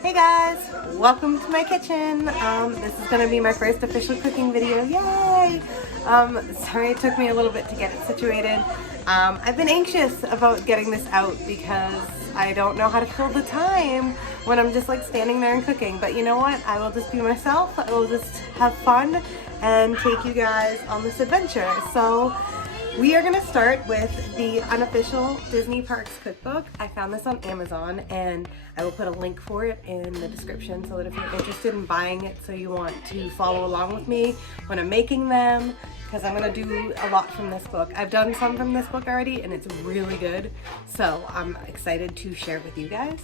Hey guys, welcome to my kitchen. This is going to be my first official cooking video. Yay! Sorry it took me a little bit to get it situated. I've been anxious about getting this out because I don't know how to fill the time when I'm just like standing there and cooking. But you know what? I will just be myself. I will just have fun and take you guys on this adventure. So we are going to start with the unofficial Disney Parks cookbook. I found this on Amazon and I will put a link for it in the description so that if you're interested in buying it, so you want to follow along with me when I'm making them, because I'm going to do a lot from this book. I've done some from this book already and it's really good, so I'm excited to share it with you guys.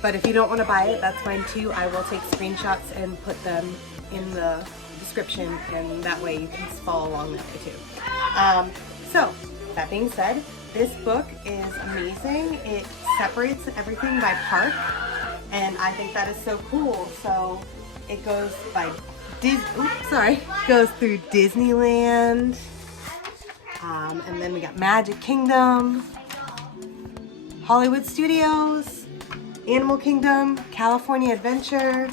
But if you don't want to buy it, that's fine too. I will take screenshots and put them in the description, and that way you can follow along that way too. So that being said, this book is amazing. It separates everything by park, and I think that is so cool. So it goes by goes through Disneyland, and then we got Magic Kingdom, Hollywood Studios, Animal Kingdom, California Adventure.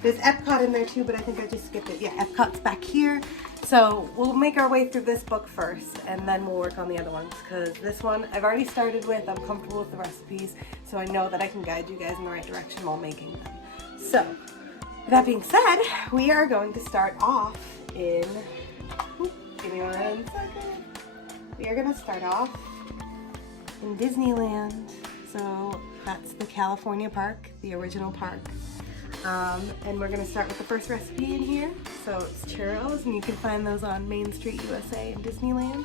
There's Epcot in there too, but I think I just skipped it. Yeah, Epcot's back here. So we'll make our way through this book first, and then we'll work on the other ones, because this one I've already started with. I'm comfortable with the recipes, so I know that I can guide you guys in the right direction while making them. So with that being said, we are going to start off in, give me 1 second. We are going to start off in Disneyland. So that's the California park, the original park. And we're going to start with the first recipe in here. So it's churros, and you can find those on Main Street USA in Disneyland.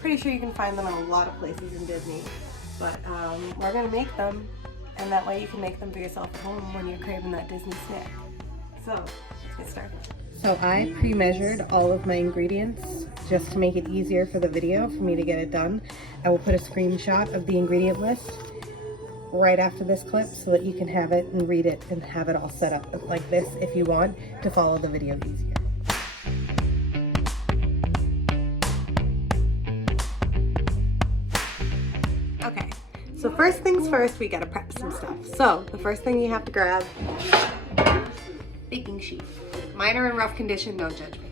Pretty sure you can find them in a lot of places in Disney, but we're going to make them, and that way you can make them for yourself at home when you're craving that Disney snack. So let's get started. So I pre-measured all of my ingredients just to make it easier for the video for me to get it done. I will put a screenshot of the ingredient list right after this clip so that you can have it and read it and have it all set up like this if you want to follow the video easier. Okay, so first things first, we gotta prep some stuff. So the first thing you have to grab, baking sheet. Mine are in rough condition, don't judge me.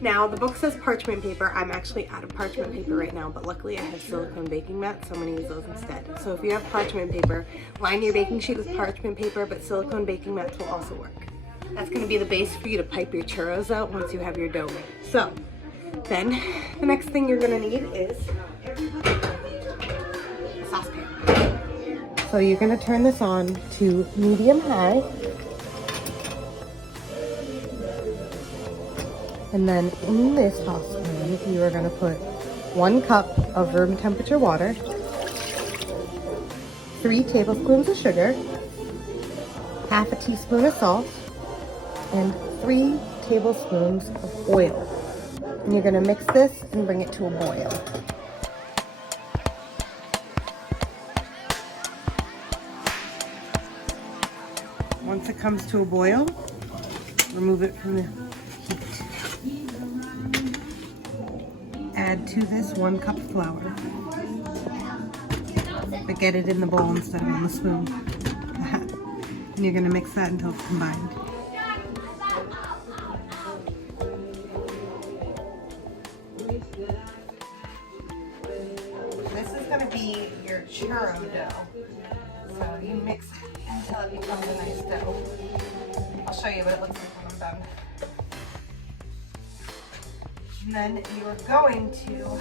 Now, the book says parchment paper. I'm actually out of parchment paper right now, but luckily I have silicone baking mats, so I'm going to use those instead. So if you have parchment paper, line your baking sheet with parchment paper, but silicone baking mats will also work. That's going to be the base for you to pipe your churros out once you have your dough made. So then the next thing you're going to need is a saucepan. So you're going to turn this on to medium-high. And then in this saucepan, you are going to put 1 cup of room temperature water, 3 tablespoons of sugar, half a teaspoon of salt, and 3 tablespoons of oil. And you're going to mix this and bring it to a boil. Once it comes to a boil, remove it from the heat. Add to this 1 cup of flour, but get it in the bowl instead of on the spoon. And you're going to mix that until it's combined. This is going to be your churro dough. So you mix it until it becomes a nice dough. I'll show you what it looks like when I'm done. And then you are going to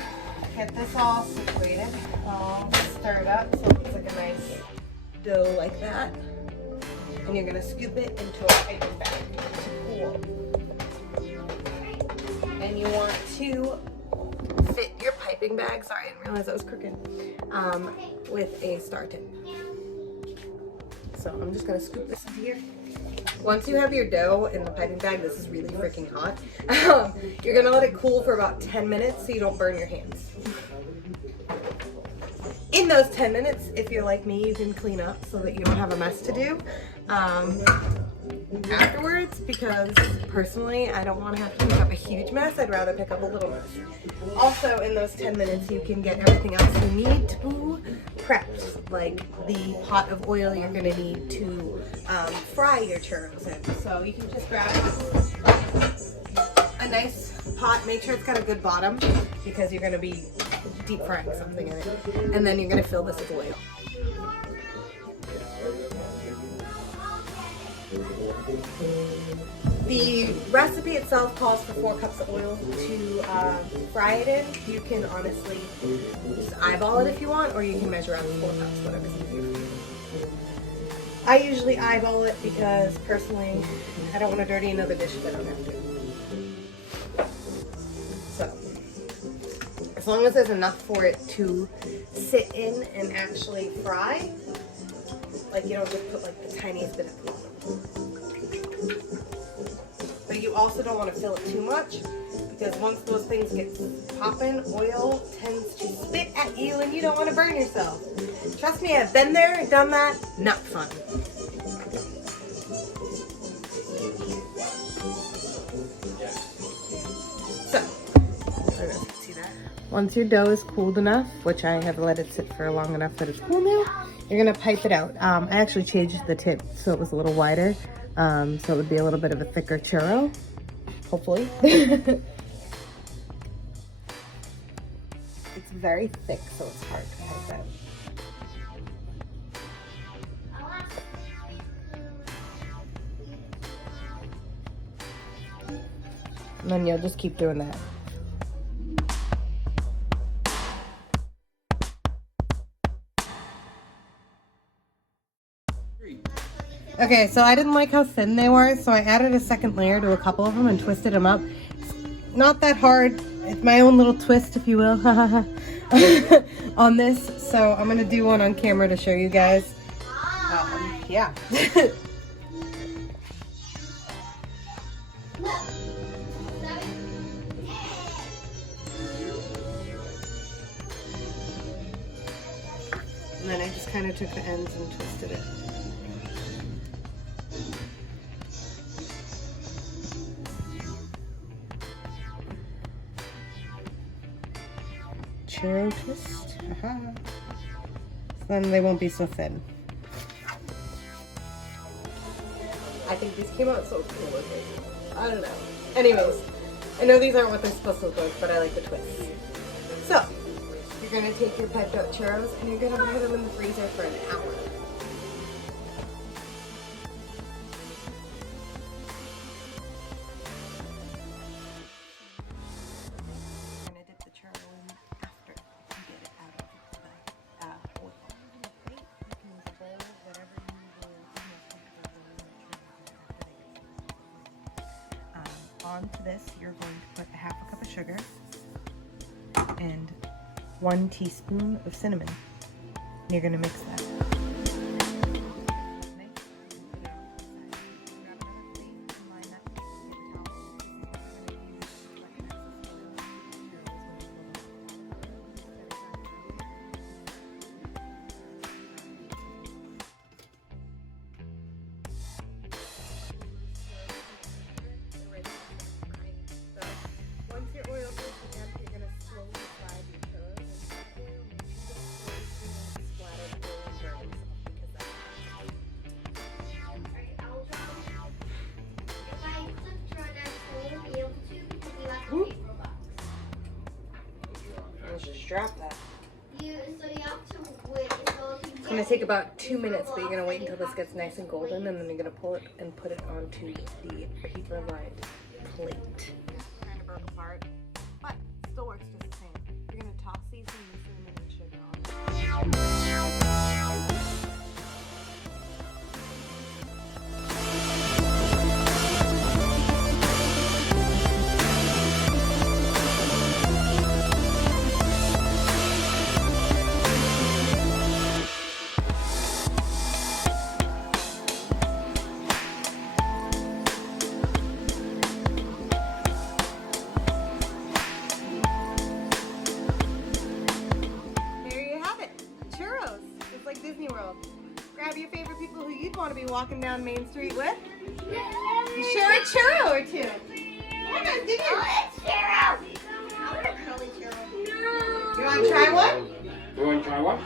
get this all situated, all stirred up so it looks like a nice dough like that. And you're going to scoop it into a piping bag to cool. And you want to fit your piping bag, sorry I didn't realize I was crooked, with a star tip. So I'm just going to scoop this in here. Once you have your dough in the piping bag, this is really freaking hot, you're going to let it cool for about 10 minutes so you don't burn your hands. In those 10 minutes, if you're like me, you can clean up so that you don't have a mess to do afterwards, because personally I don't want to have to pick up a huge mess. I'd rather pick up a little mess. Also, in those 10 minutes you can get everything else you need to prepped, like the pot of oil you're gonna need to fry your churros in. So you can just grab a nice pot, make sure it's got a good bottom because you're gonna be deep frying something in it. And then you're gonna fill this with oil. The recipe itself calls for 4 cups of oil to fry it in. You can honestly just eyeball it if you want, or you can measure out 4 cups, whatever's easier for you. I usually eyeball it because personally, I don't want to dirty another dish if I don't have to. So, as long as there's enough for it to sit in and actually fry, like you don't just put like the tiniest bit of oil. But you also don't want to fill it too much because once those things get popping, oil tends to spit at you and you don't want to burn yourself. Trust me, I've been there, done that, not fun. So, see that? Once your dough is cooled enough, which I have let it sit for long enough that it's cool now, you're gonna pipe it out. I actually changed the tip so it was a little wider. So it would be a little bit of a thicker churro, hopefully. It's very thick, so it's hard to pipe out. And then you'll just keep doing that. Okay, so I didn't like how thin they were, so I added a second layer to a couple of them and twisted them up. It's not that hard. It's my own little twist, if you will, on this. So I'm gonna do one on camera to show you guys. Yeah. And then I just kind of took the ends and twisted it. Churro twist. So then they won't be so thin. I think these came out so cool with it. I don't know. Anyways, I know these aren't what they're supposed to look like, but I like the twist. So, you're going to take your piped out churros and you're going to put them in the freezer for an hour. Onto this, you're going to put half a cup of sugar and 1 teaspoon of cinnamon. You're going to mix that. Just drop that. It's going to take about 2 minutes, but you're going to wait until this gets nice and golden, and then you're going to pull it and put it onto the paper-lined plate. Kind of broke apart, but still works just the same. You're going to toss these in the cinnamon and sugar on. Disney World. Grab your favorite people who you'd want to be walking down Main Street with. You share a churro or two. Come on, dig in. Oh, it's churro. I want a curly churro. No. You want to try one? You want to try one?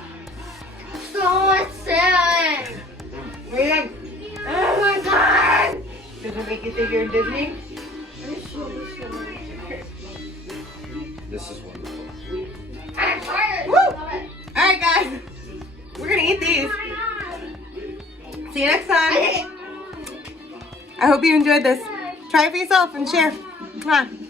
so sad. Oh my god! Does it make you think you're in Disney? This is wonderful. I'm tired. Woo! Alright guys, we're gonna eat these. See you next time. I hope you enjoyed this. Try it for yourself and share. Come on.